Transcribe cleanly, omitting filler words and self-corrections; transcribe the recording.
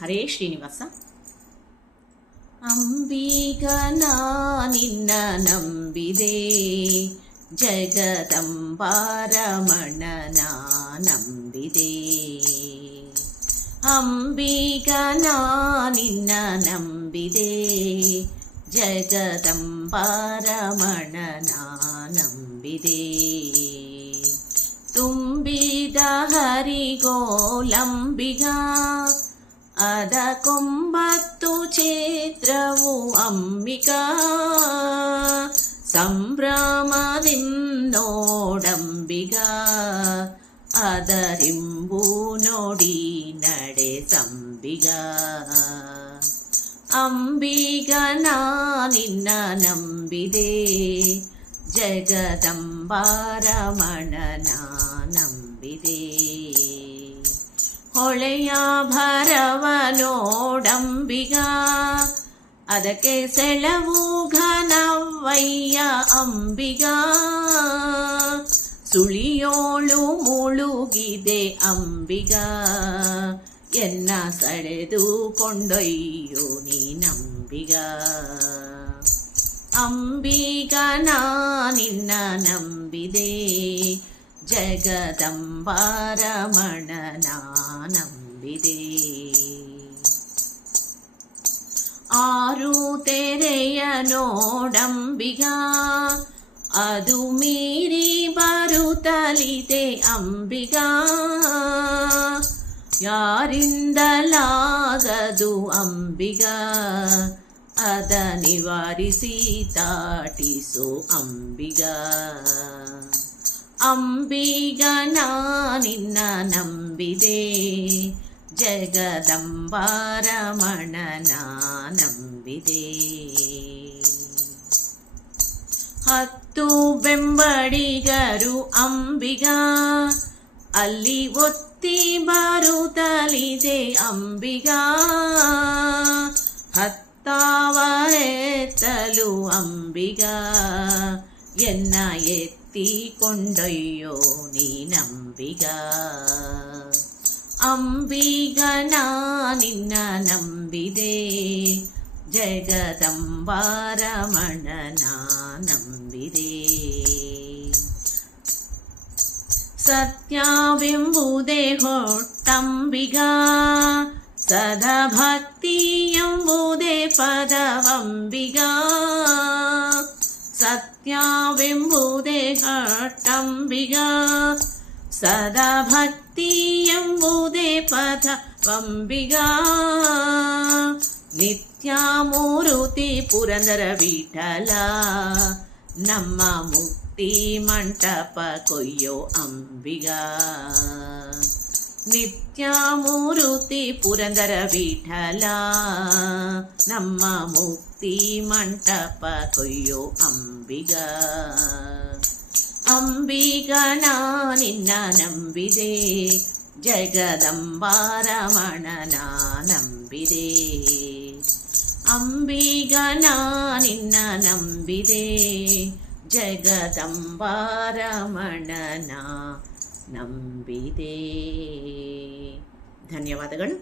ಹರೇ ಶ್ರೀನಿವಾಸ. ಅಂಬಿಗನ ನಿನ್ನ ನಂಬಿದೆ, ಜಗದಂಬಾರಮಣನ ನಂಬಿದೆ. ಅಂಬಿಗನ ನಿನ್ನ ನಂಬಿದೆ, ಜಗದಂಬಾರಮಣನ ನಂಬಿದೆ. ತುಂಬಿದ ಹರಿಗೋಲಂಬಿಗ, ಅದಕ್ಕೊಂಬತ್ತು ಛೇತ್ರವು ಅಂಬಿಕಾ. ಸಂಭ್ರಮದಿಂದೋಡಂಬಿಗ, ಅದರಿಂಬು ನೋಡಿ ನಡೆ ಸಂಬಿಗ. ಅಂಬಿಗನ ನಿನ್ನ ನಂಬಿದೆ, ಜಗದಂಬಾರಮಣನ ನಂಬಿದೆ. ಹೊಳೆಯ ಭರವ ನೋಡಂಬಿಗ, ಅದಕ್ಕೆ ಸೆಳವು ಘನವಯ್ಯ ಅಂಬಿಗ. ಸುಳಿಯೋಳು ಮುಳುಗಿದೆ ಅಂಬಿಗ, ಎನ್ನ ಸೆಳೆದು ಕೊಂಡೊಯ್ಯೋ ನೀನಂಬಿಗ. ಅಂಬಿಗನ ನಿನ್ನ ನಂಬಿದೆ, ಜಗದಂಬಾರಮಣನ ನಂಬಿದೆ. ಆರು ತೆರೆಯ ನೋಡಂಬಿಗ, ಅದು ಮೀರಿ ಬರುತ್ತಲಿದೆ ಅಂಬಿಗ. ಯಾರಿಂದಲಾಗದು ಅಂಬಿಗ, ಅದ ನಿವಾರಿಸಿ ದಾಟಿಸು ಅಂಬಿಗ. ಅಂಬಿಗನ ನಿನ್ನ ನಂಬಿದೆ, ಜಗದಂಬಾರಮಣನ ನಂಬಿದೆ. ಹತ್ತು ಬೆಂಬಡಿಗರು ಅಂಬಿಗ, ಅಲ್ಲಿ ಒತ್ತಿ ಬರುತ್ತಲಿದೆ ಅಂಬಿಗ. ಹತ್ತಾವರೆತ್ತಲು ಅಂಬಿಗ, ಎನ್ನ ಎತ್ತಿ ಕೊಂಡೊಯ್ಯೋ ನೀನಂಬಿಗ. ಅಂಬಿಗನ ನಿನ್ನ ನಂಬಿದೆ, ಜಗದಂಬಾರಮಣನ ನಂಬಿದೆ. ಸತ್ಯವೆಂಬುದೇ ಹೊಟ್ಟಂಬಿಗ, ಸದಾ ಭಕ್ತಿ ಎಂಬುದೇ ಪದವಂಬಿಗ. ಸತ್ಯವೆಂಬುದೇ ಹೊಟ್ಟಂಬಿಗ, ಸದಾ ಭಕ್ತಿ ಎಂಬುದೇ ಪದವಂಬಿಗ. ನಿತ್ಯಮೂರುತಿ ಪುರಂದರ ವಿಠಲ, ನಮ್ಮ ಮುಕ್ತಿ ಮಂಟಪ ಕೊಯ್ಯೋ ಅಂಬಿಗ. ನಿತ್ಯಮೂರುತಿ ಪುರಂದರ ವಿಠಲ, ನಮ್ಮ ಮುಕ್ತಿ ಮಂಟಪ ಕೊಯ್ಯೋ ಅಂಬಿಗ. ಅಂಬಿಗನ ನಿನ್ನ ನಂಬಿದೆ, ಜಗದಂಬಾರಮಣನ ನಂಬಿದೆ. ಅಂಬಿಗನ ನಿನ್ನ ನಂಬಿದೆ, ಜಗದಂಬಾರಮಣನ ನಂಬಿದೆ. ಧನ್ಯವಾದಗಳು.